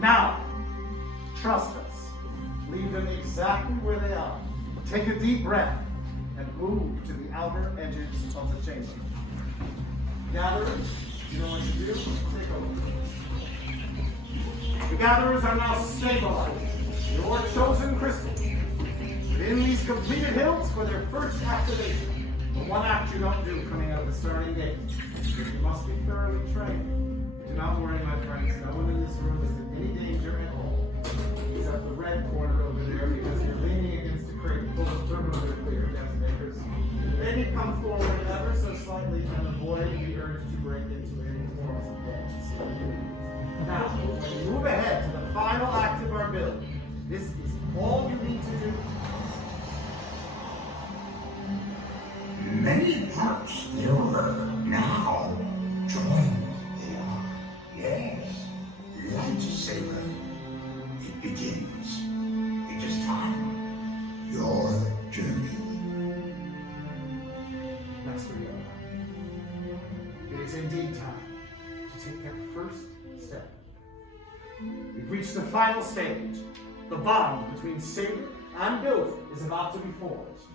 Now, trust us. Leave them exactly where they are. Take a deep breath and move to the outer edges of the chamber. Gatherers, you know what to do? Take over. The gatherers are now stabilized. Your chosen crystal. Within these completed hills for their first activation. The one act you don't do coming out of the starting gate. You must be thoroughly trained. Do not worry, my friends. No one in this room is in any danger at all. Except the red corner over there, because you're leaning against a crate full of thermonuclear detonators. Maybe come forward ever so slightly and avoid the urge to break into any forms of gas. Now, when you move ahead to the final act of our build, this is all you need to do. Many parts nearer now. Join they are. Yes. Light saber. It begins. It is time. Your journey. Master Yoda, it is indeed time to take that first step. We've reached the final stage. The bond between Saber and Builder is about to be forged.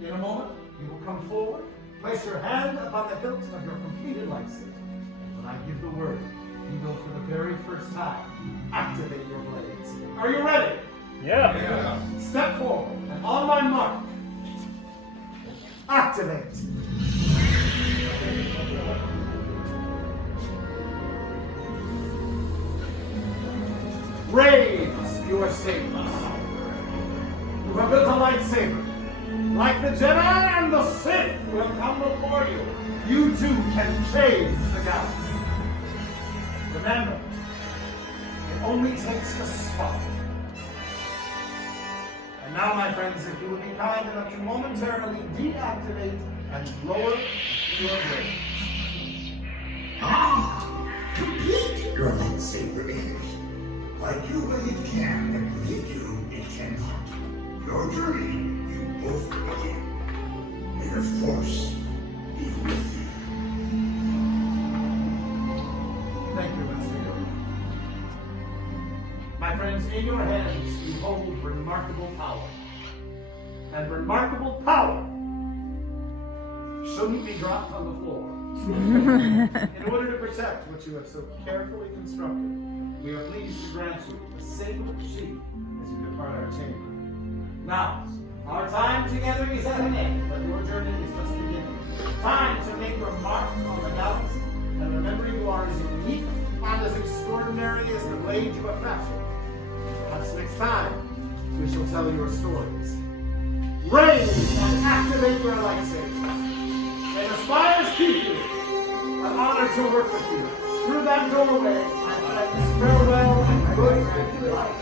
In a moment, you will come forward, place your hand upon the hilt of your completed lightsaber, and when I give the word, you will for the very first time activate your blades. Are you ready? Yeah. Step forward, and on my mark, activate. Raise your sabers. You have built a lightsaber. Like the Jedi and the Sith who have come before you, you too can change the galaxy. Remember, it only takes a spark. And now, my friends, if you would be kind enough to momentarily deactivate and lower your blades. Ah! Complete your lightsaber is. Like you believe can, but believe you, it cannot. Your journey, you both begin. May the Force be with you. Thank you, Master Yoda. My friends, in your hands you hold remarkable power. And remarkable power shouldn't be dropped on the floor. In order to protect what you have so carefully constructed, we are pleased to grant you a sacred sheath as you depart our chamber. Now, our time together is at an end, but your journey is just beginning. Time to make your mark on the galaxy, and remember you are as unique and as extraordinary as the blade you have fashioned. Perhaps next time, we shall tell your stories. Raise and activate your lightsaber. May the spires keep you. An honor to work with you. Through that doorway, my friends, farewell and good life.